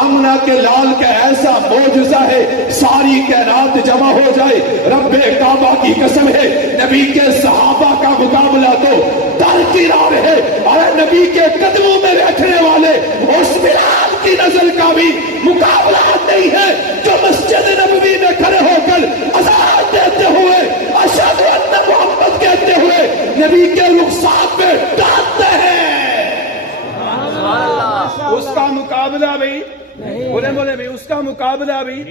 آمنہ کے لال کا ایسا معجزہ ہے ساری کائنات جمع ہو جائے، رب کعبہ کی قسم ہے نبی کے صحابہ کا مقابلہ تو درکنار ہے، اور نبی کے قدموں میں بیٹھنے والے اس بلال کی نسل کا بھی مقابلہ نہیں ہے جو مسجد نبوی میں کھڑے ہو کر اذان دیتے ہوئے اشہد ان محمد کہتے ہوئے نبی کے رخسار پہ ڈالتے ہیں۔ اس کا مقابلہ بھی بولے بھی اس کا مقابلہ بھی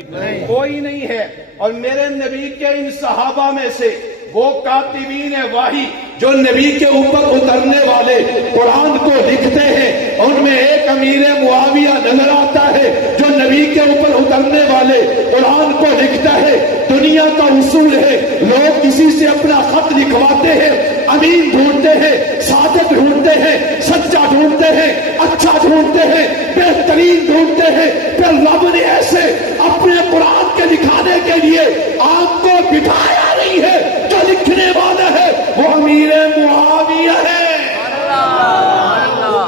کوئی نہیں ہے۔ اور میرے نبی کے ان صحابہ میں سے وہ کاتبین وحی جو نبی کے اوپر اترنے والے قرآن کو لکھتے ہیں، ان میں ایک امیر معاویہ نظر آتا ہے جو نبی کے اوپر اترنے والے قرآن کو لکھتا ہے۔ دنیا کا اصول ہے لوگ کسی سے اپنا خط لکھواتے ہیں، امین ڈھونڈتے ہیں، صادق ڈھونڈتے ہیں، سچا ڈھونڈتے ہیں، اچھا ڈھونڈتے ہیں، بہترین ڈھونڈتے ہیں، پھر رب نے ایسے اپنے قرآن کے لکھانے کے لیے آپ کو بٹھایا نہیں ہے، جو لکھنے والا ہے وہ امیر معاویہ ہے۔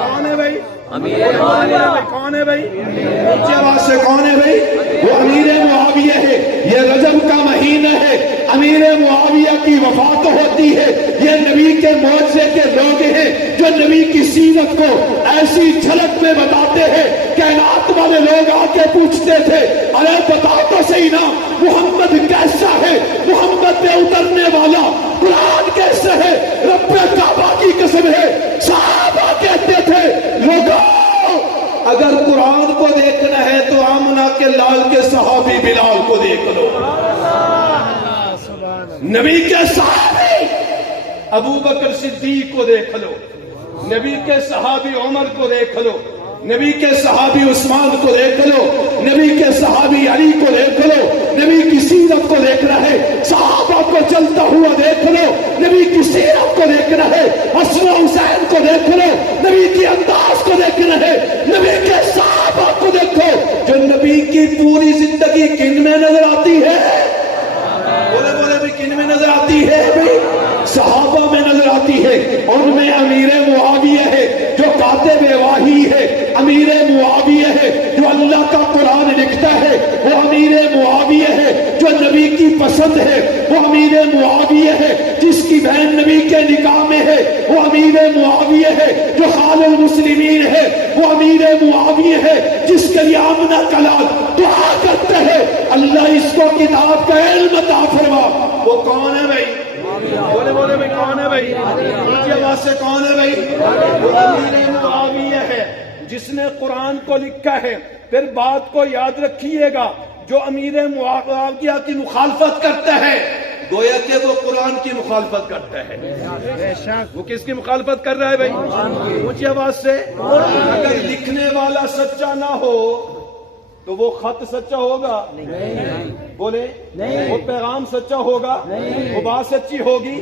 کون ہے بھائی؟ امیر معاویہ کون ہے بھائی؟ اونچی آواز سے کون ہے بھائی؟ وہ امیر معاویہ ہے۔ یہ رجب کا مہینہ ہے، امیر معاویہ کی وفات ہوتی ہے۔ یہ نبی کے معجزے کے لوگ ہیں جو نبی کی سیرت کو ایسی جھلک میں بتاتے ہیں، کائنات والے لوگ آ کے پوچھتے تھے ارے بتاؤ تو صحیح نا محمد کیسا ہے، محمد پہ اترنے والا قرآن کیسا ہے، رب کعبہ کی قسم ہے۔ صحابہ کہتے تھے لوگوں اگر قرآن کو دیکھنا ہے تو آمنہ کے لال کے صحابی بلال کو دیکھ لو، نبی کے صحابی ابو بکر صدیق کو دیکھ لو، نبی کے صحابی عمر کو دیکھ لو، نبی کے صحابی عثمان کو دیکھ لو، نبی کے صحابی علی کو دیکھ لو، نبی کی سیرت کو دیکھنا ہے صحابہ کو چلتا ہوا دیکھ لو، نبی کی سیرت کو دیکھنا ہے حسن و حسین کو دیکھ لو، نبی کی انداز کو دیکھنا ہے، نبی کے صحابہ کو دیکھو جو نبی کی پوری زندگی کن میں نظر آتی ہے؟ بولے بھی کن میں نظر آتی ہے بھائی؟ صحابہ میں نظر آتی ہے۔ ان میں امیر معاویہ ہے جو کاتب وحی ہے، امیر معاویہ ہے جو اللہ کا قرآن لکھتا ہے، وہ امیر معاویہ ہے جو نبی کی پسند ہے، وہ امیر معاویہ ہے جس کی بہن نبی کے نکاح میں ہے، وہ امیر معاویہ ہے جو خال المسلمین ہے، وہ امیر معاویہ ہے جس کے لیے آمنہ کا لال دعا کرتا ہے اللہ اس کو کتاب کا علم عطا فرما۔ وہ کون ہے بھائی؟ بولے بھائی کون ہے بھائی؟ اونچی آواز سے کون ہے بھائی؟ وہ امیر معاویہ ہے جس نے قرآن کو لکھا ہے۔ پھر بات کو یاد رکھیے گا جو امیر معاویہ کی مخالفت کرتا ہے گویا کہ وہ قرآن کی مخالفت کرتا ہے۔ وہ کس کی مخالفت کر رہا ہے بھائی؟ اونچی آواز سے۔ اگر لکھنے والا سچا نہ ہو تو وہ خط سچا ہوگا؟ بولے وہ پیغام سچا ہوگا؟ وہ بات سچی ہوگی؟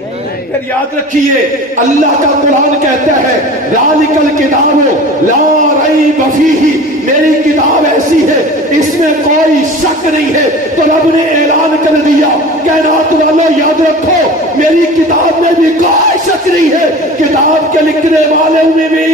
پھر یاد رکھیے اللہ کا قرآن کہتا ہے ذالک الکتاب لا ریب فیہ، میری کتاب ایسی ہے اس میں کوئی شک نہیں ہے۔ تو رب نے اعلان کر دیا کائنات والوں یاد رکھو میری کتاب میں بھی کوئی شک نہیں ہے، کتاب کے لکھنے والے میں بھی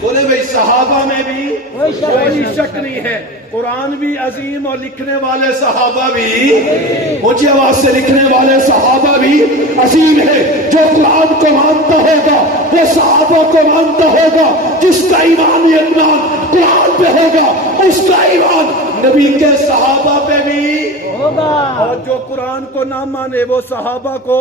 بولے بھائی صحابہ میں بھی کوئی شک نہیں ہے۔ قرآن بھی عظیم اور لکھنے والے صحابہ بھی اونچی آواز سے لکھنے والے صحابہ بھی عظیم ہے۔ جو قرآن کو مانتا ہوگا وہ صحابہ کو مانتا ہوگا، جس کا ایمان یقین قرآن پہ ہوگا اس کا ایمان نبی کے صحابہ پہ بھی ہوگا۔ اور جو قرآن کو نہ مانے وہ صحابہ کو،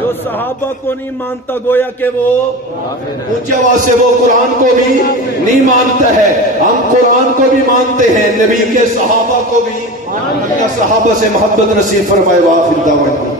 جو صحابہ کو نہیں مانتا گویا کہ وہ اونچی آواز سے وہ قرآن کو بھی نہیں مانتا ہے۔ ہم قرآن کو بھی مانتے ہیں، نبی کے صحابہ کو بھی۔ اللہ صحابہ سے محبت نصیب فرمائے۔ واخر دعوانا